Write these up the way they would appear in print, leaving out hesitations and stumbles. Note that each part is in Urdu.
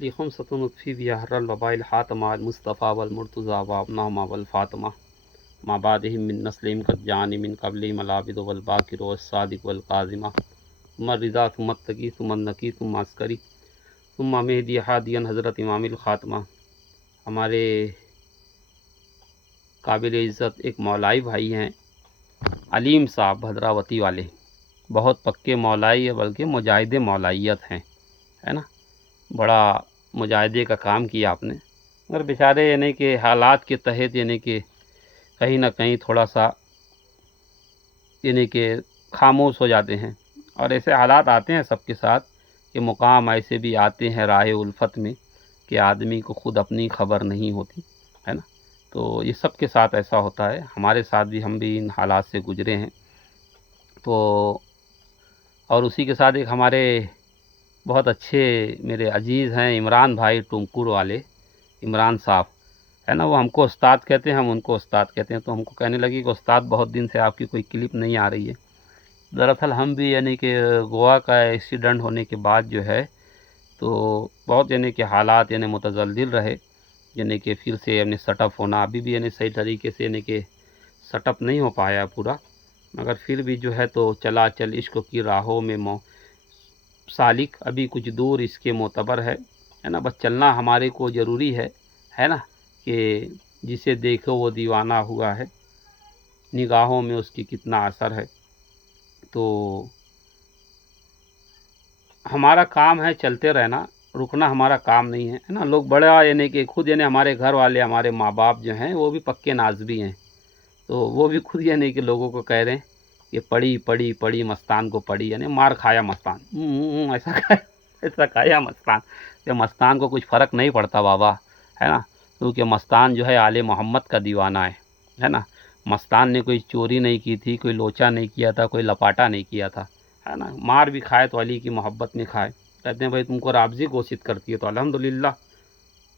لخمسة نطفی بحر الوباء الحاتمہ المصطفیٰ والمرتضیٰ وابنہما والفاطمہ ما بعدہم من نسلہم قد جان من قبلہم العابد والباکر والصادق والقاظمہ ثم الرضا ثم التقی ثم النقی ثم عسکری ثم مہدی ہادیاً حضرت امام الخاتمہ۔ ہمارے قابل عزت ایک مولائی بھائی ہیں علیم صاحب بھدراوتی والے، بہت پکے مولائی ہے، بلکہ مجاہد مولائیت ہیں، ہے نا، بڑا مجاہدے کا کام کیا آپ نے، مگر بیچارے یعنی کہ حالات کے تحت یعنی کہ کہیں نہ کہیں تھوڑا سا یعنی کہ خاموش ہو جاتے ہیں، اور ایسے حالات آتے ہیں سب کے ساتھ کہ مقام ایسے بھی آتے ہیں راہ الفت میں کہ آدمی کو خود اپنی خبر نہیں ہوتی، ہے نا، تو یہ سب کے ساتھ ایسا ہوتا ہے، ہمارے ساتھ بھی، ہم بھی ان حالات سے گزرے ہیں۔ تو اور اسی کے ساتھ ایک ہمارے بہت اچھے میرے عزیز ہیں عمران بھائی ٹنکور والے، عمران صاحب، ہے نا، وہ ہم کو استاد کہتے ہیں، ہم ان کو استاد کہتے ہیں، تو ہم کو کہنے لگے کہ استاد بہت دن سے آپ کی کوئی کلپ نہیں آ رہی ہے۔ دراصل ہم بھی یعنی کہ گوا کا ایکسیڈنٹ ہونے کے بعد جو ہے تو بہت یعنی کہ حالات یعنی متزلزل رہے، یعنی کہ پھر سے یعنی سیٹ اپ ہونا ابھی بھی یعنی صحیح طریقے سے یعنی کہ سیٹ اپ نہیں ہو پایا پورا، مگر پھر بھی جو ہے تو چلا چل عشق کی راہوں میں سالک ابھی کچھ دور اس کے معتبر ہے نا، بس چلنا ہمارے کو ضروری ہے نا، کہ جسے دیکھو وہ دیوانہ ہوا ہے، نگاہوں میں اس کی کتنا اثر ہے۔ تو ہمارا کام ہے چلتے رہنا، رکنا ہمارا کام نہیں ہے نا۔ لوگ بڑا یعنی کہ خود یعنی ہمارے گھر والے، ہمارے ماں باپ جو ہیں وہ بھی پکے نازبی ہیں، تو وہ بھی خود یعنی کہ لوگوں کو کہہ رہے ہیں کہ پڑی مستان کو پڑی، یعنی مار کھایا مستان، ایسا کھایا مستان، کہ مستان کو کچھ فرق نہیں پڑتا بابا، ہے نا، کیونکہ مستان جو ہے آل محمد کا دیوانہ ہے نا، مستان نے کوئی چوری نہیں کی تھی، کوئی لوچا نہیں کیا تھا، کوئی لپاٹا نہیں کیا تھا، ہے نا، مار بھی کھائے تو علی کی محبت میں کھائے۔ کہتے ہیں بھائی تم کو رافضی گھوشت کرتی ہے تو الحمدللہ،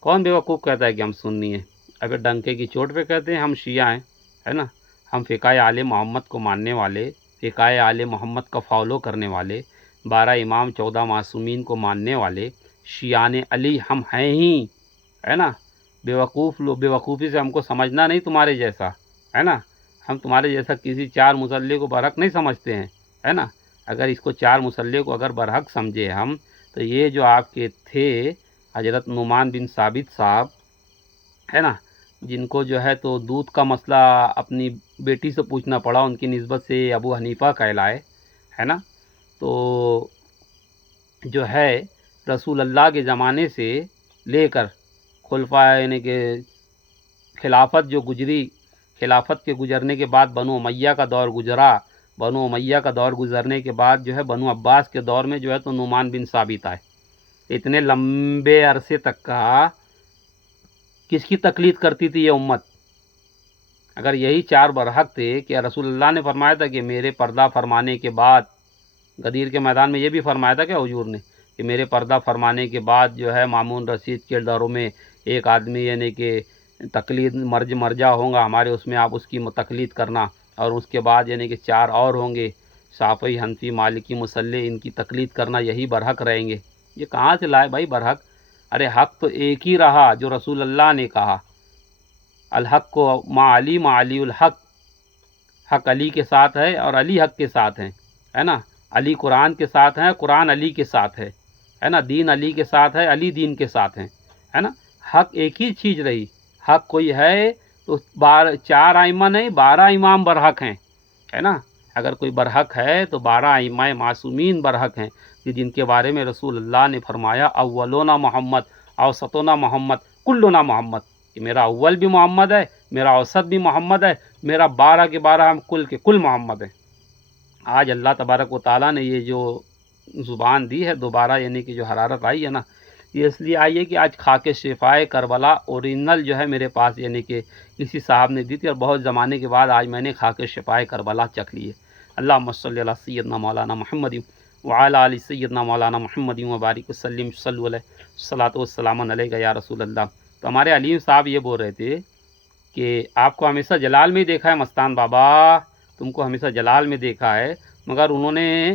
کون بیوقوف کہتا ہے کہ ہم سنی ہیں؟ اگر ڈنکے کی چوٹ پہ کہتے ہیں ہم شیعہ ہیں، ہے نا، ہم فقہ آل محمد کو ماننے والے، فقہ آل محمد کا فالو کرنے والے، 12 امام 14 معصومین کو ماننے والے شیعان علی ہم ہیں ہی، ہے نا۔ بیوقوف لوگ، بیوقوفی سے ہم کو سمجھنا نہیں تمہارے جیسا، ہے نا، ہم تمہارے جیسا کسی چار مسلح کو برحق نہیں سمجھتے ہیں، ہے نا۔ اگر اس کو چار مسلح کو اگر برحق سمجھے ہم، تو یہ جو آپ کے تھے حضرت نعمان بن ثابت صاحب، ہے نا، جن کو جو ہے تو دودھ کا مسئلہ اپنی بیٹی سے پوچھنا پڑا، ان کی نسبت سے ابو حنیفہ کہلائے، ہے نا، تو جو ہے رسول اللہ کے زمانے سے لے کر خلفائے یعنی کہ خلافت جو گزری، خلافت کے گزرنے کے بعد بنو امیہ کا دور گزرا، بنو امیہ کا دور گزرنے کے بعد جو ہے بنو عباس کے دور میں جو ہے تو نعمان بن ثابت آئے۔ اتنے لمبے عرصے تک کا کس کی تقلید کرتی تھی یہ امت؟ اگر یہی چار برحق تھے کہ رسول اللہ نے فرمایا تھا کہ میرے پردہ فرمانے کے بعد، غدیر کے میدان میں یہ بھی فرمایا تھا کہ حضور نے کہ میرے پردہ فرمانے کے بعد جو ہے مامون رشید کے دوروں میں ایک آدمی یعنی کہ تقلید مرجع ہوں گا ہمارے، اس میں آپ اس کی تقلید کرنا، اور اس کے بعد یعنی کہ چار اور ہوں گے شافعی، حنفی، مالکی، مصلح، ان کی تقلید کرنا، یہی برحق رہیں گے۔ یہ کہاں سے لائے بھائی برحق؟ ارے حق تو ایک ہی رہا جو رسول اللہ نے کہا، الحق کو ما علی الحق، حق علی کے ساتھ ہے اور علی حق کے ساتھ ہیں، ہے نا، علی قرآن کے ساتھ ہیں، قرآن علی کے ساتھ ہے نا، دین علی کے ساتھ ہے، علی دین کے ساتھ ہیں، ہے نا، حق ایک ہی چیز رہی۔ حق کوئی ہے تو چار ائمہ نہیں 12 امام برحق ہیں، ہے نا، اگر کوئی برحق ہے تو 12 ائمہ معصومین برحق ہیں، کہ جن کے بارے میں رسول اللہ نے فرمایا اولونا محمد، اوسطونا محمد، کلنا محمد، کہ میرا اول بھی محمد ہے، میرا اوسط بھی محمد ہے، میرا 12 کے 12 ہم کل کے کل محمد ہیں۔ آج اللہ تبارک و تعالیٰ نے یہ جو زبان دی ہے دوبارہ یعنی کہ جو حرارت آئی ہے نا، یہ اس لیے آئی ہے کہ آج خاک شفائے کربلا اوریجنل جو ہے میرے پاس یعنی کہ کسی صاحب نے دی تھی، اور بہت زمانے کے بعد آج میں نے خاک شفائے کربلا چکھ لی ہے۔ اللہم صلی علی سیدنا مولانا محمد وعلی آل سیدنا مولانا محمد وبارک وسلم، صلو علیہ الصلاۃ والسلام علیک یا رسول اللہ۔ تو ہمارے علیم صاحب یہ بول رہے تھے کہ آپ کو ہمیشہ جلال میں ہی دیکھا ہے مستان بابا، تم کو ہمیشہ جلال میں دیکھا ہے، مگر انہوں نے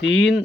3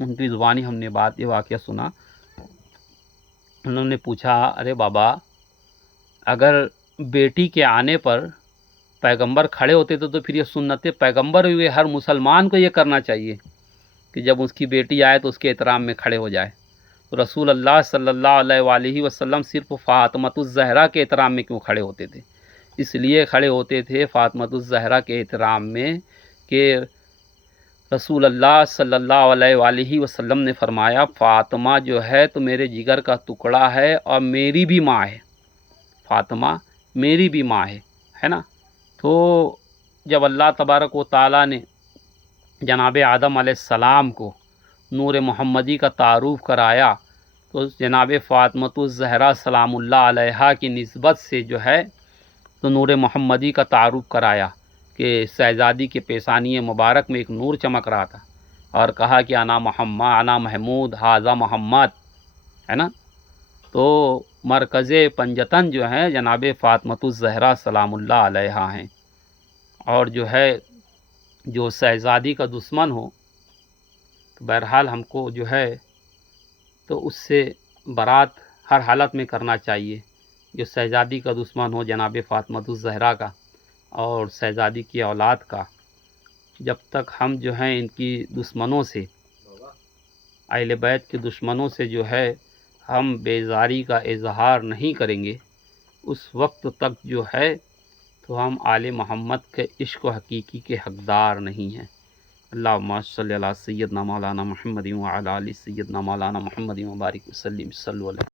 ان کی زبانی ہم نے یہ واقعہ سنا. انہوں نے پوچھا ارے بابا اگر بیٹی کے آنے پر پیغمبر کھڑے ہوتے تھے تو پھر یہ سنت پیغمبر ہوئے، ہر مسلمان کو یہ کرنا چاہیے کہ جب اس کی بیٹی آئے تو اس کے احترام میں کھڑے ہو جائے. تو رسول اللہ صلی اللہ علیہ وآلہ وسلم صرف فاطمۃ الزہرا کے احترام میں کیوں کھڑے ہوتے تھے؟ اس لیے کھڑے ہوتے تھے فاطمۃ الزہرا کے احترام میں کہ رسول اللہ صلی اللہ علیہ وآلہ وسلم نے فرمایا فاطمہ جو ہے تو میرے جگر کا ٹکڑا ہے اور میری بھی ماں ہے، فاطمہ میری بھی ماں ہے نا. تو جب اللہ تبارک و تعالیٰ نے جناب آدم علیہ السلام کو نور محمدی کا تعارف کرایا تو جناب فاطمۃ الزہرا سلام اللہ علیہا کی نسبت سے جو ہے تو نور محمدی کا تعارف کرایا کہ شہزادی کے پیشانی مبارک میں ایک نور چمک رہا تھا اور کہا کہ انا محمد انا محمود ھذا محمد، ہے نا. تو مرکز پنجتن جو ہیں جناب فاطمۃ الزہرا سلام اللہ علیہا ہیں. اور جو ہے جو شہزادی کا دشمن ہو تو بہرحال ہم کو جو ہے تو اس سے برات ہر حالت میں کرنا چاہیے. جو شہزادی کا دشمن ہو جناب فاطمۃ الزہرا کا اور شہزادی کی اولاد کا، جب تک ہم جو ہیں ان کی دشمنوں سے، اہل بیت کے دشمنوں سے جو ہے ہم بیزاری کا اظہار نہیں کریں گے، اس وقت تک جو ہے تو ہم آل محمد کے عشق و حقیقی کے حقدار نہیں ہیں. اللہم صلی علی سیدنا مولانا محمد وعلی آل سیدنا مولانا محمد وبارک وسلم صلو علیہ.